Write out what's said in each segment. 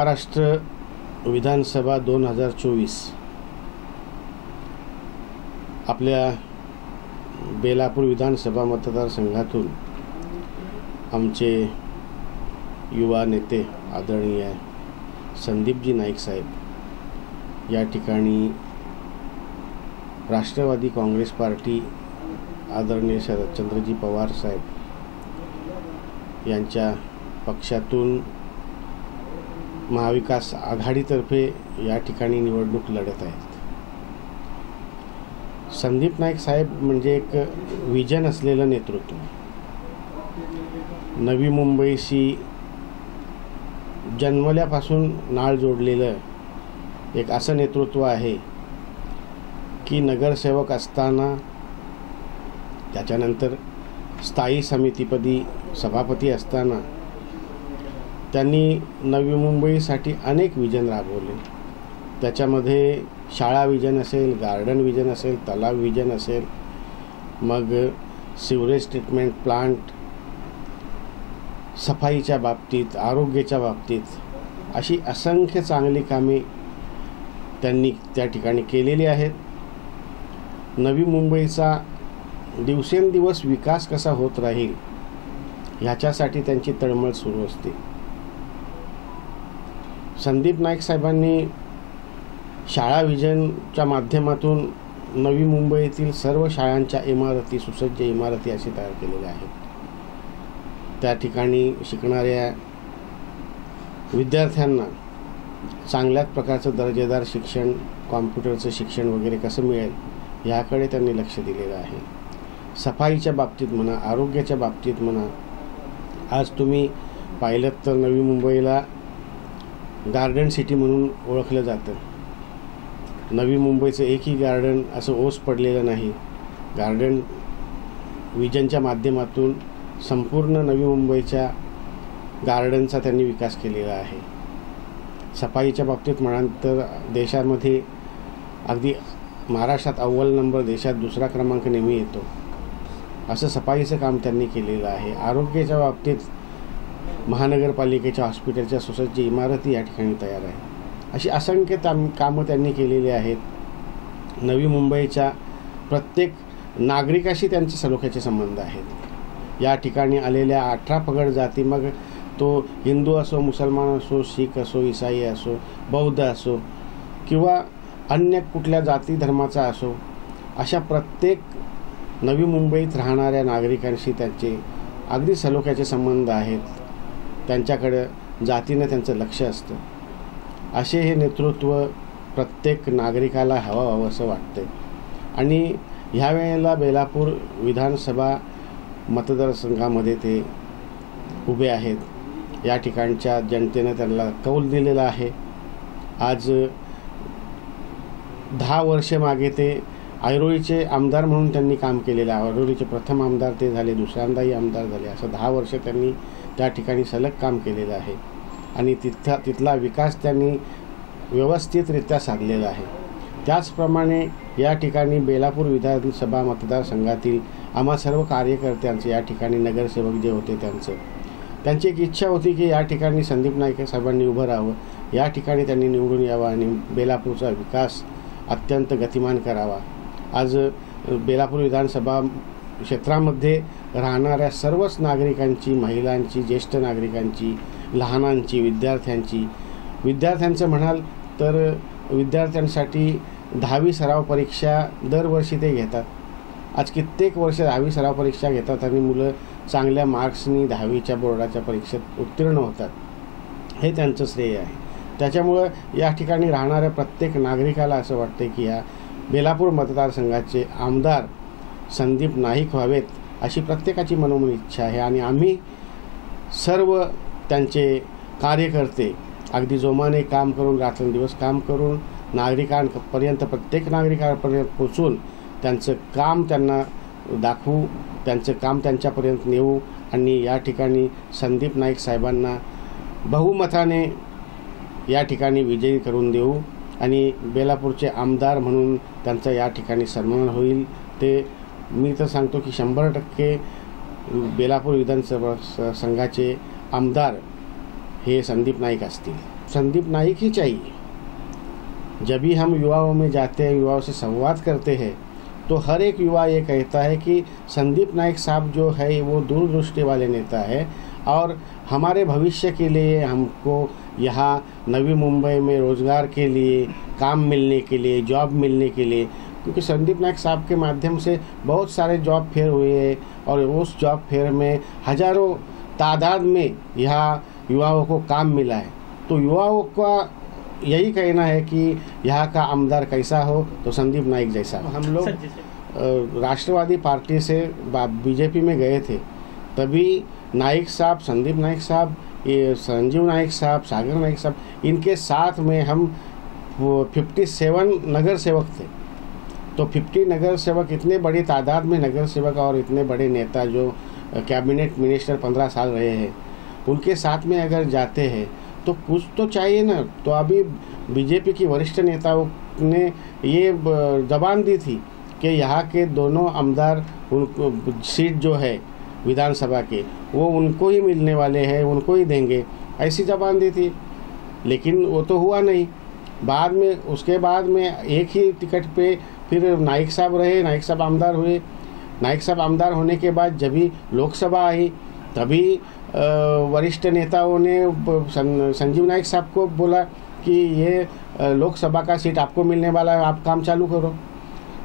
महाराष्ट्र विधानसभा 2024 आपल्या बेलापूर विधानसभा मतदारसंघातून आमचे युवा नेते आदरणीय संदीपजी नाईक साहेब या ठिकाणी राष्ट्रवादी काँग्रेस पार्टी आदरणीय शरदचंद्रजी पवार साहेब यांच्या पक्षातून महाविकास आघाडीतर्फे या ठिकाणी निवडणूक लढत आहेत। संदीप नाईक साहेब म्हणजे एक विजन असलेलं नेतृत्व, नवी मुंबईशी जन्मल्यापासून नाळ जोडलेलं एक असं नेतृत्व आहे की नगरसेवक असताना त्याच्यानंतर स्थायी समितीपदी सभापती असताना त्यांनी नवी मुंबईसाठी अनेक विजन राबवले। त्याच्यामध्ये शाळा विजन असेल, गार्डन विजन असेल, तलाव विजन असेल, मग सिवरेज ट्रीटमेंट प्लांट, सफाईच्या बाबतीत, आरोग्याच्या बाबतीत अशी असंख्य चांगली कामे त्यांनी त्या ठिकाणी केलेली आहेत। नवी मुंबईचा दिवसेंदिवस विकास कसा होत राहील ह्याच्यासाठी त्यांची तळमळ सुरू असते। संदीप नाईक साहेबांनी शाळा विजनच्या माध्यमातून नवी मुंबईतील सर्व शाळांच्या इमारती, सुसज्ज इमारती अशी तयार केलेल्या आहेत। त्या ठिकाणी शिकणाऱ्या विद्यार्थ्यांना चांगल्याच प्रकारचं दर्जेदार शिक्षण, कॉम्प्युटरचं शिक्षण वगैरे कसं मिळेल याकडे त्यांनी लक्ष दिलेलं आहे। सफाईच्या बाबतीत म्हणा, आरोग्याच्या बाबतीत म्हणा, आज तुम्ही पाहिलं तर नवी मुंबईला गार्डन सिटी म्हणून ओळखलं जातं। नवी मुंबईचं एकही गार्डन असं ओस पडलेलं नाही। गार्डन विजनच्या माध्यमातून संपूर्ण नवी मुंबईच्या गार्डनचा त्यांनी विकास केलेला आहे। सफाईच्या बाबतीत म्हणाल तर देशामध्ये अगदी महाराष्ट्रात अव्वल नंबर, देशात दुसरा क्रमांक नेहमी येतो, असं सफाईचं काम त्यांनी केलेलं आहे। आरोग्याच्या बाबतीत महानगरपालिकेच्या हॉस्पिटलच्या सुसज्ज इमारती या ठिकाणी तयार आहे। अशी असंख्य कामं त्यांनी केलेली आहेत। नवी मुंबईच्या प्रत्येक नागरिकाशी त्यांचे सलोख्याचे संबंध आहेत। या ठिकाणी आलेल्या 18 पगड जाती, मग तो हिंदू असो, मुसलमान असो, शीख असो, ईसाई असो, बौद्ध असो किंवा अन्य कुठल्या जाती धर्माचा असो, अशा प्रत्येक नवी मुंबईत राहणाऱ्या नागरिकांशी त्यांचे अगदी सलोख्याचे संबंध आहेत। त्यांच्याकडं जातीनं त्यांचं लक्ष असतं। असे हे नेतृत्व प्रत्येक नागरिकाला हवं असं वाटतं। आणि ह्या वेळेला बेलापूर विधानसभा मतदारसंघामध्ये ते उभे आहेत। या ठिकाणच्या जनतेनं त्यांना कौल दिलेला आहे। आज 10 वर्षे मागे ते ऐरोलीचे आमदार म्हणून त्यांनी काम केलेलं आहे। ऐरोलीचे प्रथम आमदार ते झाले, दुसऱ्यांदाही आमदार झाले। असं 10 वर्ष त्यांनी त्या ठिकाणी सलग काम केलेलं आहे आणि तिथला विकास त्यांनी व्यवस्थितरित्या साधलेला आहे। त्याचप्रमाणे या ठिकाणी बेलापूर विधानसभा मतदारसंघातील आम्हा सर्व कार्यकर्त्यांचं, या ठिकाणी नगरसेवक जे होते त्यांची एक इच्छा होती की या ठिकाणी संदीप नाईक साहेबांनी उभं राहावं, या ठिकाणी त्यांनी निवडून यावं आणि बेलापूरचा विकास अत्यंत गतिमान करावा। आज बेलापूर विधानसभा क्षेत्रामध्ये राहणाऱ्या सर्वच नागरिकांची, महिलांची, ज्येष्ठ नागरिकांची, लहानांची, विद्यार्थ्यांचं म्हणाल तर विद्यार्थ्यांसाठी 10वी सराव परीक्षा दरवर्षी ते घेतात। आज कित्येक वर्ष 10वी सराव परीक्षा घेतात आणि मुलं चांगल्या मार्क्सनी 10वीच्या बोर्डाच्या परीक्षेत उत्तीर्ण होतात, हे त्यांचं श्रेय आहे। त्याच्यामुळं या ठिकाणी राहणाऱ्या प्रत्येक नागरिकाला असं वाटतं की या बेलापूर मतदारसंघाचे आमदार संदीप नाईक व्हावेत, अशी प्रत्येकाची मनोमन इच्छा आहे। आणि आम्ही सर्व त्यांचे कार्यकर्ते अगदी जोमाने काम करून, रात्रंदिवस काम करून नागरिकांपर्यंत, प्रत्येक नागरिकांपर्यंत पोचून त्यांचं काम त्यांना दाखवू, त्यांचं काम त्यांच्यापर्यंत नेऊ आणि या ठिकाणी संदीप नाईक साहेबांना बहुमताने या ठिकाणी विजयी करून देऊ आणि बेलापूरचे आमदार म्हणून त्यांचा या ठिकाणी सन्मान होईल। ते मी तर सांगतो की 100% बेलापूर विधानसभा संघाचे आमदार हे संदीप नाईक असतील। संदीप नाइक ही चाहिए। जब भी हम युवाओं में जाते हैं, युवाओं से संवाद करते हैं, तो हर एक युवा ये कहता है कि संदीप नाइक साहब जो है वो दूरदृष्टि वाले नेता है और हमारे भविष्य के लिए, हमको यहाँ नवी मुंबई में रोज़गार के लिए, काम मिलने के लिए, जॉब मिलने के लिए, क्योंकि संदीप नाइक साहब के माध्यम से बहुत सारे जॉब फेयर हुए हैं और उस जॉब फेयर में हज़ारों तादाद में यहाँ युवाओं को काम मिला है। तो युवाओं का यही कहना है कि यहाँ का आमदार कैसा हो तो संदीप नाइक जैसा। हम लोग राष्ट्रवादी पार्टी से बीजेपी में गए थे, तभी नाइक साहब, संदीप नाइक साहब, ये संजीव नाइक साहब, सागर नाइक साहब, इनके साथ में हम वो 57 नगर सेवक थे। तो 50 नगर सेवक, इतने बड़ी तादाद में नगर सेवक और इतने बड़े नेता जो कैबिनेट मिनिस्टर 15 साल रहे हैं, उनके साथ में अगर जाते हैं तो कुछ तो चाहिए ना। तो अभी बीजेपी की वरिष्ठ नेताओं ने ये जबान दी थी कि यहाँ के दोनों आमदार, उनको सीट जो है विधानसभा के, वो उनको ही मिलने वाले हैं, उनको ही देंगे, ऐसी जबान दी थी। लेकिन वो तो हुआ नहीं। बाद में, उसके बाद में एक ही टिकट पे फिर नाइक साहब रहे, नाइक साहब आमदार हुए। नाइक साहब आमदार होने के बाद जब भी लोकसभा आई, तभी वरिष्ठ नेताओं ने संजीव नाइक साहब को बोला कि ये लोकसभा का सीट आपको मिलने वाला है, आप काम चालू करो।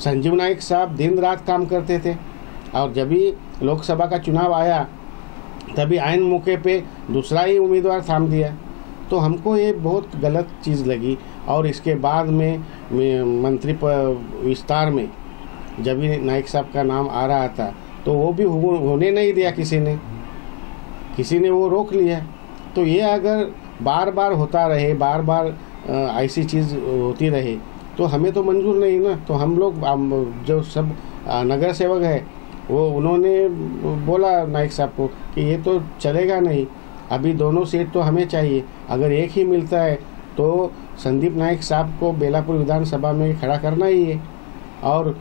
संजीव नाइक साहब दिन रात काम करते थे और जब भी लोकसभा का चुनाव आया, तभी आइन मौके पे दूसरा ही उम्मीदवार थाम दिया। तो हमको ये बहुत गलत चीज़ लगी। और इसके बाद में मंत्री विस्तार में जब भी नाइक साहब का नाम आ रहा था, तो वो भी होने नहीं दिया, किसी ने वो रोक लिया। तो ये अगर बार बार होता रहे, बार बार ऐसी चीज़ होती रहे, तो हमें तो मंजूर नहीं ना। तो हम लोग जो सब नगर सेवक है, वो उन्होंने बोला नाइक साहब को कि ये तो चलेगा नहीं, अभी दोनों सीट तो हमें चाहिए। अगर एक ही मिलता है तो संदीप नाइक साहब को बेलापुर विधानसभा में खड़ा करना ही है और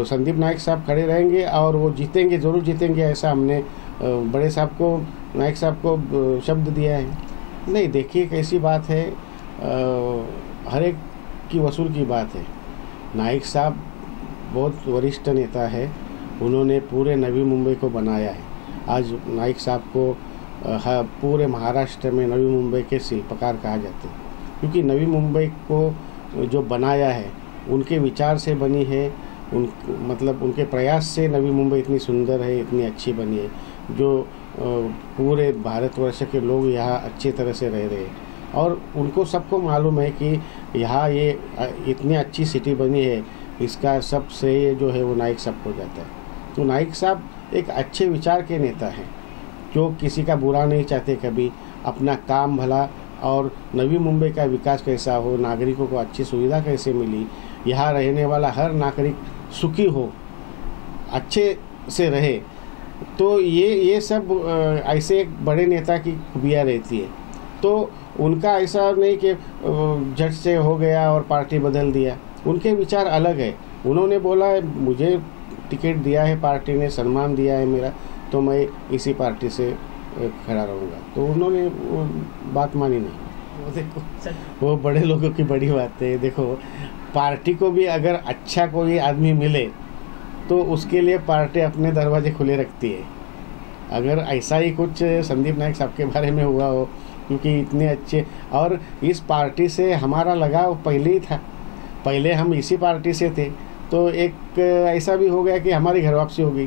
संदीप नाइक साहब खड़े रहेंगे और वो जीतेंगे, ज़रूर जीतेंगे। ऐसा हमने बड़े साहब को, नाइक साहब को शब्द दिया है। नहीं, देखिए कैसी बात है, हर एक की वसूल की बात है। नाइक साहब बहुत वरिष्ठ नेता है, उन्होंने पूरे नवी मुंबई को बनाया है। आज नाइक साहब को पूरे महाराष्ट्र में नवी मुंबई के शिल्पकार कहा जाते हैं, क्योंकि नवी मुंबई को जो बनाया है उनके विचार से बनी है, मतलब उनके प्रयास से नवी मुंबई इतनी सुंदर है, इतनी अच्छी बनी है, जो पूरे भारतवर्ष के लोग यहाँ अच्छी तरह से रह रहे हैं। और उनको सबको मालूम है कि यहाँ ये इतनी अच्छी सिटी बनी है, इसका सब श्रेय जो है वो नाइक साहब को जाता है। तो नाइक साहब एक अच्छे विचार के नेता हैं, जो किसी का बुरा नहीं चाहते कभी, अपना काम भला और नवी मुंबई का विकास कैसा हो, नागरिकों को अच्छी सुविधा कैसे मिली, यहाँ रहने वाला हर नागरिक सुखी हो, अच्छे से रहे। तो ये सब ऐसे एक बड़े नेता की खूबियाँ रहती है। तो उनका ऐसा नहीं कि झट से हो गया और पार्टी बदल दिया, उनके विचार अलग है। उन्होंने बोला मुझे टिकट दिया है पार्टी ने, सम्मान दिया है मेरा, तो मैं इसी पार्टी से खड़ा रहूँगा। तो उन्होंने वो बात मानी नहीं। वो देखो, वो बड़े लोगों की बड़ी बात है। देखो, पार्टी को भी अगर अच्छा कोई आदमी मिले तो उसके लिए पार्टी अपने दरवाजे खुले रखती है। अगर ऐसा ही कुछ संदीप नाइक साहब के बारे में हुआ हो, क्योंकि इतने अच्छे, और इस पार्टी से हमारा लगाव पहले ही था, पहले हम इसी पार्टी से थे, तो एक ऐसा भी हो गया कि हमारी घर वापसी हो गई।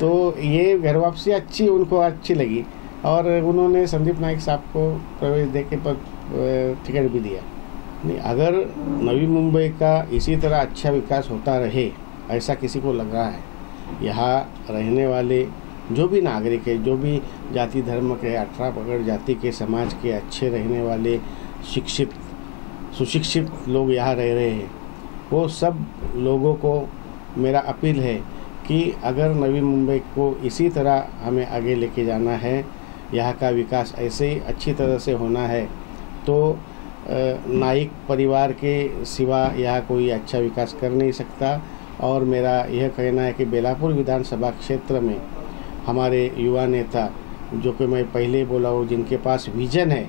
तो ये घर वापसी उनको अच्छी लगी और उन्होंने संदीप नाइक साहब को प्रवेश दे के टिकट भी दिया। नहीं, अगर नवी मुंबई का इसी तरह अच्छा विकास होता रहे, ऐसा किसी को लग रहा है, यहाँ रहने वाले जो भी नागरिक है, जो भी जाति धर्म के, 18 पगड़ जाति के, समाज के अच्छे रहने वाले, शिक्षित सुशिक्षित लोग यहाँ रह रहे हैं, वो सब लोगों को मेरा अपील है कि अगर नवी मुंबई को इसी तरह हमें आगे लेके जाना है, यहाँ का विकास ऐसे ही अच्छी तरह से होना है, तो नाइक परिवार के सिवा यहाँ कोई अच्छा विकास कर नहीं सकता। और मेरा यह कहना है कि बेलापुर विधानसभा क्षेत्र में हमारे युवा नेता, जो कि मैं पहले बोला हूँ, जिनके पास विजन है,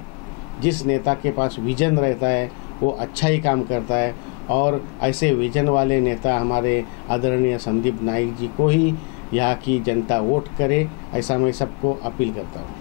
जिस नेता के पास विजन रहता है वो अच्छा ही काम करता है, और ऐसे विजन वाले नेता हमारे आदरणीय संदीप नाइक जी को ही यहाँ की जनता वोट करे, ऐसा मैं सबको अपील करता हूँ।